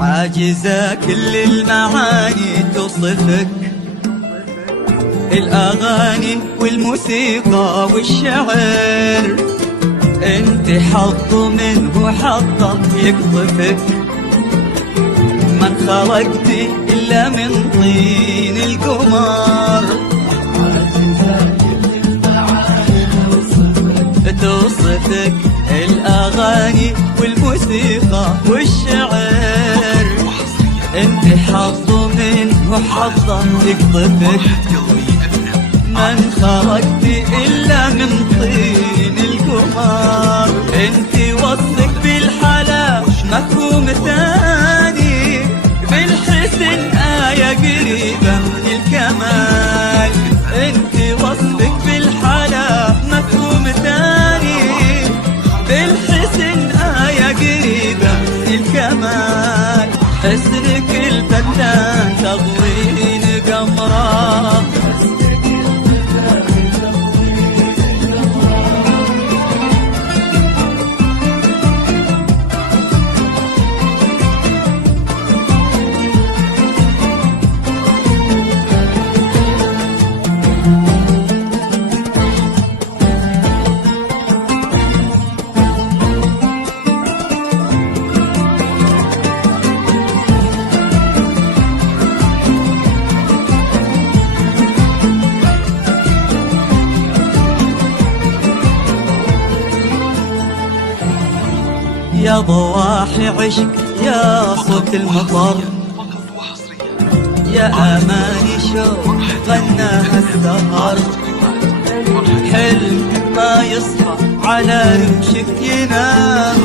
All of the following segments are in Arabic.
عاجزة كل المعاني توصفك، الأغاني والموسيقى والشعر، انت حظ منه حظه يقطفك، من خلقتي إلا من طين القمر. عاجزة كل المعاني توصفك، الأغاني والموسيقى والشعر، انت حظ منه حظه يقطفك، من خلقتي إلا من طين القمر. انت وصفك بالحلا مفهوم ثاني، بالحسن آية قريبة من الكمال. انت وصفك بالحلا مفهوم ثاني، بالحسن آية قريبة من الكمال. حسنك الفتان تضوين قمره، يا ضواحي عشق يا صوت المطر، يا أماني شوق غناها السهر، حلم ما يصحى على رمشك ينام،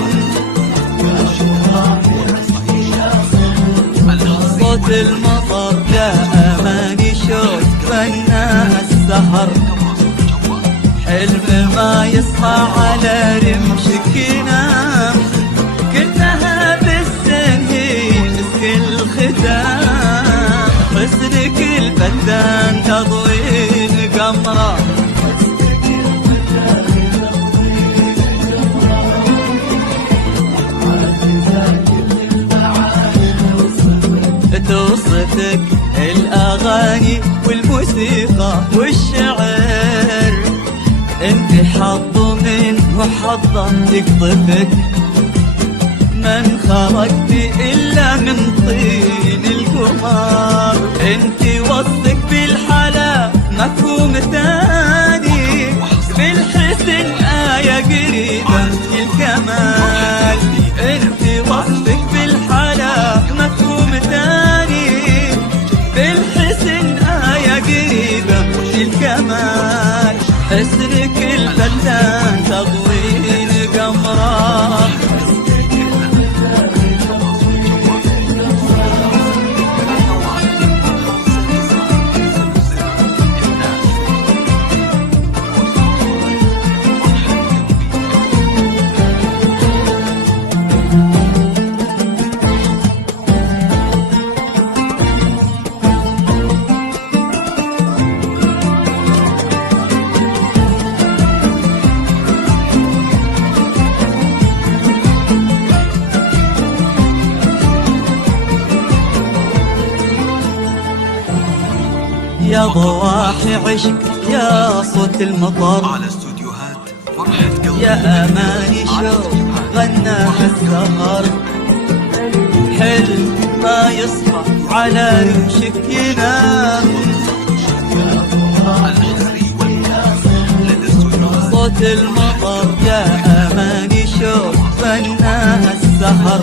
صوت المطر يا أماني شوق غناها السهر، حلم ما يصحى على رمشك ينام. كلها بالسن هي مسك الختام، حسنك الفتان تضوين قمره، توصفك الأغاني والموسيقى والشعر، انت حظ منه حظه يقطفك، من خلقتي إلا من طين القمر. انت وصفك بالحلا مفهوم ثاني، بالحسن آية قريبة من الكمال. انت وصفك بالحلا مفهوم ثاني، بالحسن آية قريبة من الكمال. حسنك الفتان تضوين قمره، يا ضواحي عشق يا صوت المطر، على استوديوهات فرحة قلبي، يا أماني شوق غناها السهر، حلم ما يصحى على رمشك ينام، صوت المطر يا أماني شوق غناها السهر،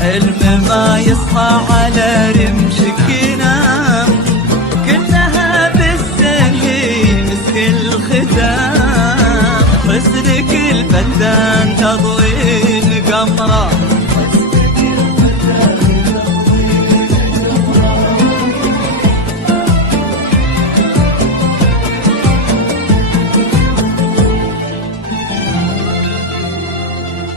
حلم ما يصحى على رمشك